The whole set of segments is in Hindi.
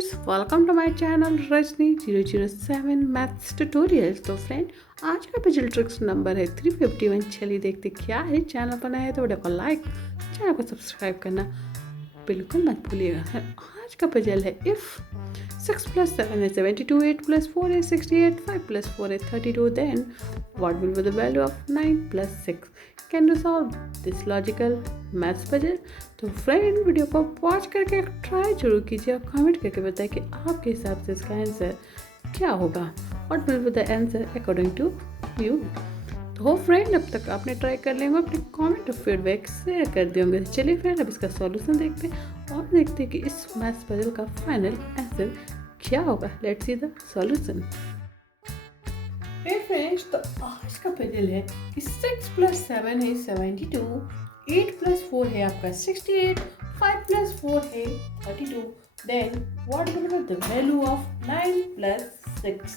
Friends, welcome to my channel Rajni 007 maths tutorials. तो फ्रेंड, आज का पजल ट्रिक्स नंबर है 351। चलिए देखते क्या है। चैनल पर नया है तो वीडियो को लाइक, चैनल को सब्सक्राइब करना बिल्कुल मत भूलिएगा। आज का पजल है if 6 + 7 is 72, 8 + 4 is 68, 5 + 4 is 32, then what will be the value of 9 + 6? Can you solve this logical maths puzzle? तो फ्रेंड, वीडियो को पॉज करके ट्राई जरूर कीजिए और कमेंट करके बताएं कि आपके हिसाब से इसका आंसर क्या होगा। What will be the answer according to you? तो फ्रेंड, अब तक आपने ट्राई कर लेंगे, अपने कमेंट और फीडबैक शेयर कर दिए होंगे। चलिए फ्रेंड, अब इसका सॉल्यूशन देखते हैं और देखते हैं कि इस मैथ्स पजल का फाइनल आंसर क्या होगा। Let's see the solution. Hey friends, तो आज का पजल है कि 6 + 7 है 72, 8 + 4 है आपका 68, 5 + 4 है 32, then what will be the value of 9 + 6?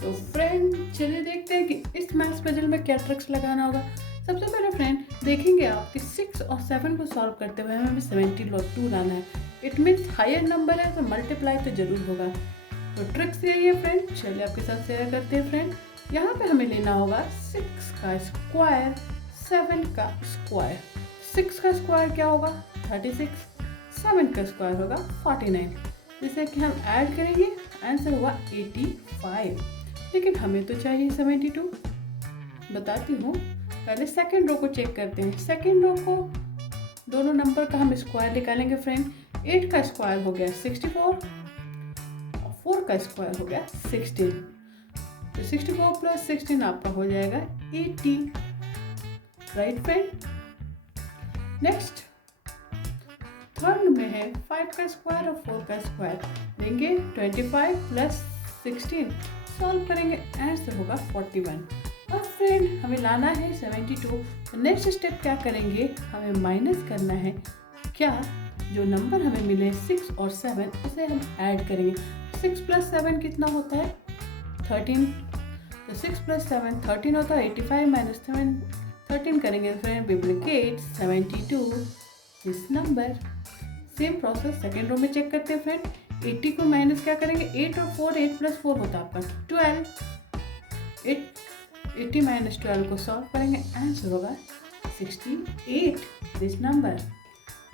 तो फ्रेंड, चलिए देखते हैं कि इस मैथ्स पजल में क्या ट्रिक्स लगाना होगा। सबसे पहले फ्रेंड देखेंगे आप कि 6 और 7 को सॉल्व करते हुए हमें भी 72 लाना है। इट मीन्स हायर नंबर है तो मल्टीप्लाई तो जरूर होगा। तो ट्रिक्स यही है फ्रेंड, चलिए आपके साथ शेयर करते हैं फ्रेंड। यहाँ पे हमें लेना होगा 6 का स्क्वायर, 7 का स्क्वायर। 6 का स्क्वायर क्या होगा 36, 7 का स्क्वायर होगा 49, जिसे कि हम ऐड करेंगे आंसर होगा 85। लेकिन हमें तो चाहिए 72। बताती हूँ, पहले सेकेंड रो को चेक करते हैं। सेकेंड रो को दोनों नंबर का हम स्क्वायर निकालेंगे फ्रेंड। 8 का स्क्वायर हो गया 64 और 4 का स्क्वायर हो गया 16। तो 64 + 16 आपका हो जाएगा 80, राइट फ्रेंड। नेक्स्ट थर्ड में है 5 का स्क्वायर और 4 का स्क्वायर, लेंगे 25 + 16, सॉल्व करेंगे आंसर होगा 41। अब फ्रेंड हमें लाना है 72। तो नेक्स्ट स्टेप क्या करेंगे, हमें माइनस करना है। क्या जो नंबर हमें मिले 6 और 7 उसे हम ऐड करेंगे। 6 + 7 कितना होता है 13। तो 6 + 7 13 होता है। 85 - 7 13 करेंगे friend, we will get 72 this number. Same process second row में चेक करते हैं फ्रेंड। 80 को माइनस क्या करेंगे, 8 और 4, 8 + 4 होता है आपका 12। 80 - 12 को सॉल्व करेंगे आंसर होगा 68 this number.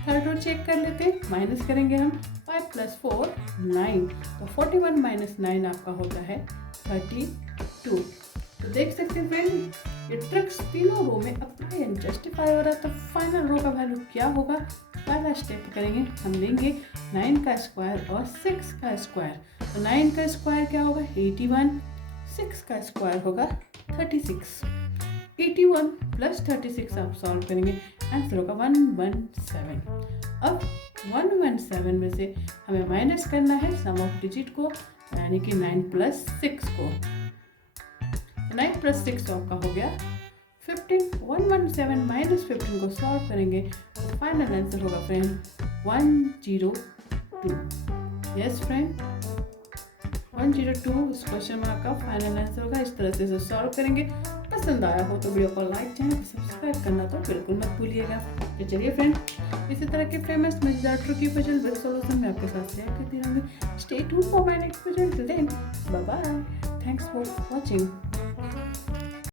Third row check कर लेते हैं, माइनस करेंगे हम 5 + 4 9। तो 41 - 9 आपका होता है 32। तो देख सकते हैं फ्रेंड, ये ट्रिक्स तीनों रो में अप्लाई एंड जस्टिफाई हो रहा है। तो फाइनल रो का वैल्यू क्या होगा, पहला स्टेप करेंगे, हम लेंगे 9 का स्क्वायर और 6 का स्क्वायर। तो 9 का स्क्वायर क्या होगा 81, 6 का स्क्वायर होगा 36। 81 + 36 आप सॉल्व करेंगे आंसर होगा 117। अब 117 में से हमें माइनस करना है सम ऑफ डिजिट को, यानी कि 9 + 6 को। 9 + 6 आपका हो गया 15। 117 - 15 को सॉल्व करेंगे तो फाइनल आंसर होगा फ्रेंड 102। यस फ्रेंड, 102 इस क्वेश्चन मार्क का फाइनल आंसर होगा। इस तरह से इसे सॉल्व करेंगे। पसंद आया हो तो वीडियो को लाइक, चैनल को सब्सक्राइब करना तो बिल्कुल मत भूलिएगा। तो चलिए फ्रेंड, इसी तरह के फेमस मजेदार ट्रिकी पजल विद सॉल्यूशन मैं आपके साथ शेयर करती रहूँगी। Stay tuned for my next puzzle. Till then bye bye, thanks for watching.